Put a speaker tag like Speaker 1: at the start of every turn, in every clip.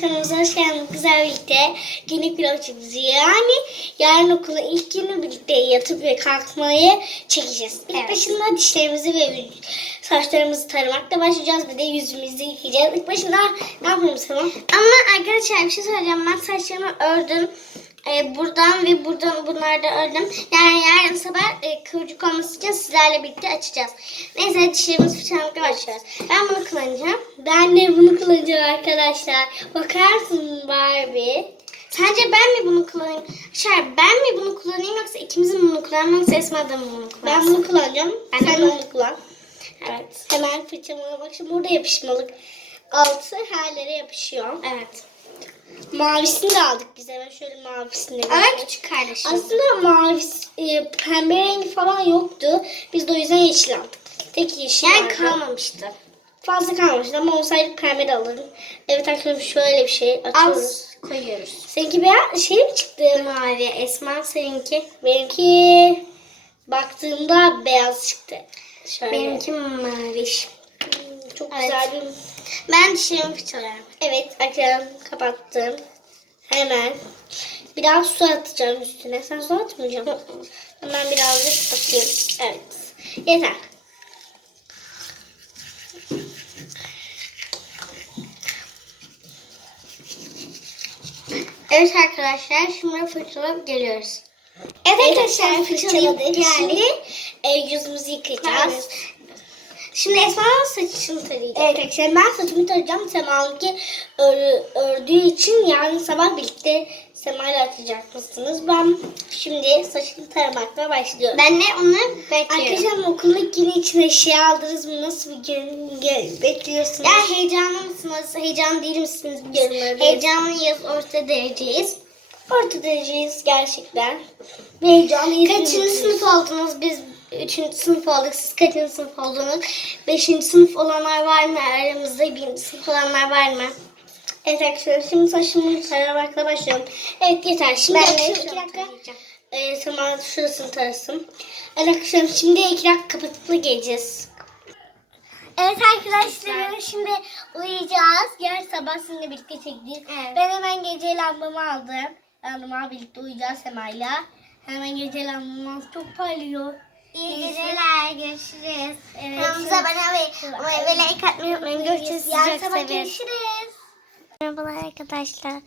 Speaker 1: Kanalımıza hoş geldiniz. Güzel birlikte günlük vlog çekeceğiz. Yani yarın okulun ilk günü birlikte yatıp ve kalkmayı çekeceğiz. İlk
Speaker 2: Evet.
Speaker 1: başında dişlerimizi ve saçlarımızı taramakla başlayacağız. Bir de yüzümüzü yıkayacağız. İlk başında ne yapalım sana? Ama arkadaşlar bir şey söyleyeceğim. Ben saçlarımı ördüm. Ee, buradan ve buradan bunları da ördüm. Yani yarın sabah e, olması için sizlerle birlikte açacağız. Neyse dişlerimizi fırçalamakla başlıyoruz. Ben bunu kullanacağım. Ben de bunu kullanacağım arkadaşlar. Bakar mısın Barbie? Sence ben mi bunu kullanayım? Şer, ben mi bunu kullanayım yoksa ikimizin mi bunu kullanalım yoksa Esma da mı bunu kullansın? Ben bunu kullanacağım.
Speaker 2: Ben
Speaker 1: Sen de
Speaker 2: bunu
Speaker 1: kullan. Evet. Hemen fırçamaya bak. Şimdi burada yapışmalık. Altı her yere yapışıyor.
Speaker 2: Evet.
Speaker 1: Mavisini de aldık biz. Hemen şöyle mavisini
Speaker 2: Ama küçük kardeşim.
Speaker 1: Aslında mavi, e, pembe rengi falan yoktu. Biz de o yüzden yeşil aldık. Tek yeşil
Speaker 2: yani
Speaker 1: vardı.
Speaker 2: kalmamıştı.
Speaker 1: Fazla kalmamıştı ama olsaydı pembe de alırım. Evet arkadaşlar şöyle bir şey açıyoruz.
Speaker 2: Az koyuyoruz.
Speaker 1: Seninki beyaz şey mi çıktı?
Speaker 2: Mavi. Esma seninki.
Speaker 1: Benimki baktığımda beyaz çıktı. Şöyle.
Speaker 2: Benimki maviş.
Speaker 1: Hmm, çok
Speaker 2: Evet.
Speaker 1: güzel bir...
Speaker 2: Ben dişlerimi fırçalarım.
Speaker 1: Evet arkadaşlar kapattım. Hemen. Biraz su atacağım üstüne. Sen su atmayacaksın. Hemen birazcık atayım. Evet. Yeter.
Speaker 2: Evet arkadaşlar şimdi fırçalayıp geliyoruz.
Speaker 1: Evet arkadaşlar
Speaker 2: fırçaladık.
Speaker 1: fırçaladık. Şimdi e, yüzümüzü yıkayacağız.
Speaker 2: Evet.
Speaker 1: Şimdi Esma'nın saçını tarayacağım. Evet arkadaşlar ben saçımı tarayacağım. Sema'nınki ör, ördüğü için yarın sabah birlikte Sema'yla atacak mısınız? Ben şimdi saçını taramakla başlıyorum.
Speaker 2: Ben de onu bekliyorum.
Speaker 1: Arkadaşlar okulun günü için eşya aldınız mı? Nasıl bir gün bekliyorsunuz?
Speaker 2: Ya heyecanlı mısınız? Heyecan değil misiniz?
Speaker 1: Yorumları
Speaker 2: heyecanlıyız. Orta dereceyiz.
Speaker 1: Orta dereceyiz gerçekten. Heyecanlıyız.
Speaker 2: Kaçıncı sınıf oldunuz? Biz üçüncü sınıf olduk. Siz kaçıncı sınıf oldunuz? Beşinci sınıf olanlar var mı? Aramızda birinci sınıf olanlar var mı?
Speaker 1: Evet arkadaşlar şimdi saçımı taramakla başlıyorum. Evet yeter. Şimdi
Speaker 2: Ben de
Speaker 1: iki dakika
Speaker 2: tarayacağım.
Speaker 1: e, Sema şurasını tarasın. Evet arkadaşlar şimdi iki dakika kapatıp geleceğiz. Evet arkadaşlar şimdi uyuyacağız. Yarın sabah sizinle birlikte çekeceğiz.
Speaker 2: Evet.
Speaker 1: Ben hemen gece lambamı aldım. Lambamla birlikte uyuyacağız Sema'yla. Hemen gece lambamız çok parlıyor.
Speaker 2: İyi geceler. Görüşürüz.
Speaker 1: Evet,
Speaker 2: Kanalımıza abone olmayı eve like atmayı unutmayın. Görüşürüz.
Speaker 1: Yarın sabah görüşürüz.
Speaker 2: Merhabalar arkadaşlar.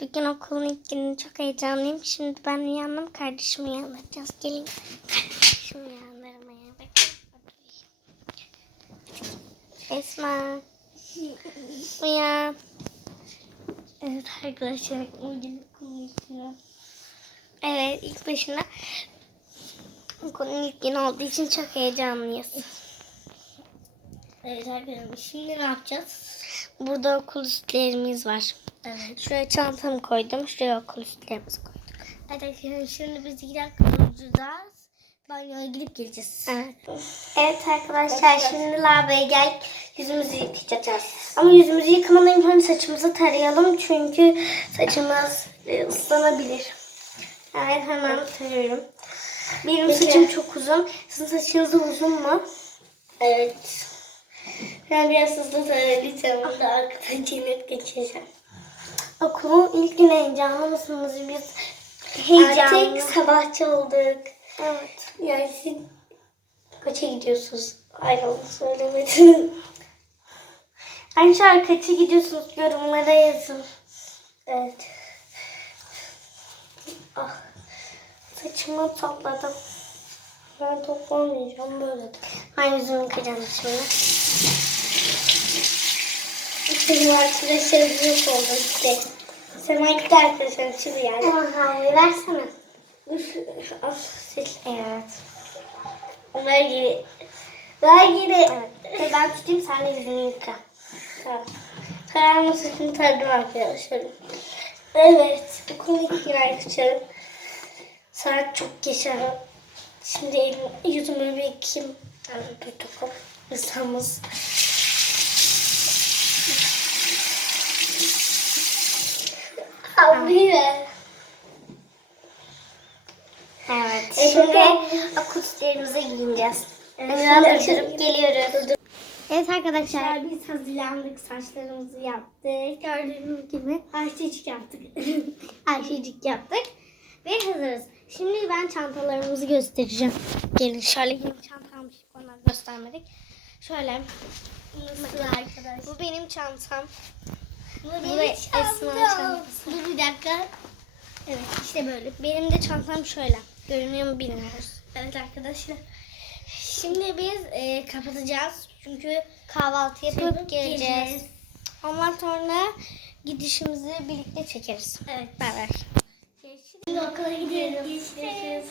Speaker 2: Bugün okulun ilk günü çok heyecanlıyım. Şimdi ben uyandım. Kardeşimi uyandıracağız. Gelin. Kardeşimi uyandırmaya. Esma. Uyan.
Speaker 1: Evet arkadaşlar bugün konuşuyor.
Speaker 2: Evet ilk başında okulun ilk günü olduğu için çok heyecanlıyız.
Speaker 1: Evet arkadaşlar şimdi ne yapacağız?
Speaker 2: Burada okul üstlerimiz var.
Speaker 1: Evet.
Speaker 2: Şuraya çantamı koydum. Şuraya okul üstlerimizi koydum.
Speaker 1: Evet arkadaşlar şimdi biz iki dakika duracağız. Banyoya gidip geleceğiz.
Speaker 2: Evet. Evet arkadaşlar şimdi lavaboya gel yüzümüzü yıkayacağız. Ama yüzümüzü yıkamadan önce saçımızı tarayalım çünkü saçımız e, ıslanabilir. Evet hemen tarıyorum. Benim
Speaker 1: Peki.
Speaker 2: saçım çok uzun. Sizin saçınız da uzun mu?
Speaker 1: Evet. Ben biraz hızlı söyleyeceğim. Onda arkadan cennet geçeceğim.
Speaker 2: Okulun ilk günü heyecanlı mısınız? Biz heyecanlı.
Speaker 1: Artık sabahçı olduk.
Speaker 2: Evet.
Speaker 1: Yani siz kaça gidiyorsunuz? Ayrıldı söylemedin.
Speaker 2: Arkadaşlar kaça gidiyorsunuz? Yorumlara yazın.
Speaker 1: evet.
Speaker 2: Ah, saçımı topladım.
Speaker 1: Ben toplamayacağım böyle.
Speaker 2: Ben yüzümü yıkayacağım şimdi.
Speaker 1: Benim arkadaşlarım yok oldu işte. Sema gitti arkadaşlarım şimdi yani.
Speaker 2: Havluyu versene.
Speaker 1: Üf, af, sil.
Speaker 2: Evet.
Speaker 1: Onlar gibi. Daha geri.
Speaker 2: Evet. Ben tutayım sen de yüzünü yıka.
Speaker 1: Tamam. Kararma saçını taradım arkadaşlarım. Evet. Bu konu ilk gün arkadaşlarım. Saat çok geç ama. Şimdi elim, yüzümü bir yıkayayım. Yani bir tokum. Isamız. Ver.
Speaker 2: Evet.
Speaker 1: E,
Speaker 2: Şimdi
Speaker 1: bakalım.
Speaker 2: akut üstlerimize giyineceğiz.
Speaker 1: Evet,
Speaker 2: Hemen geliyoruz. Evet arkadaşlar.
Speaker 1: Biz hazırlandık, saçlarımızı yaptık. Gördüğünüz gibi harçecik yaptık. harçecik yaptık. Ve hazırız. Çantalarımızı göstereceğim. Gelin şöyle yeni çanta almıştık, onları göstermedik. Şöyle. Arkadaşlar? Bu benim çantam. Bu Esma çantası. Dur bir dakika. Evet işte böyle. Benim de çantam şöyle. Görünüyor mu bilmiyoruz. Evet arkadaşlar. Şimdi biz e, kapatacağız. Çünkü
Speaker 2: Kahvaltı yapıp geleceğiz.
Speaker 1: geleceğiz. Ondan sonra gidişimizi birlikte çekeriz. Evet. Bay. Şimdi okula gidiyoruz. Görüşürüz.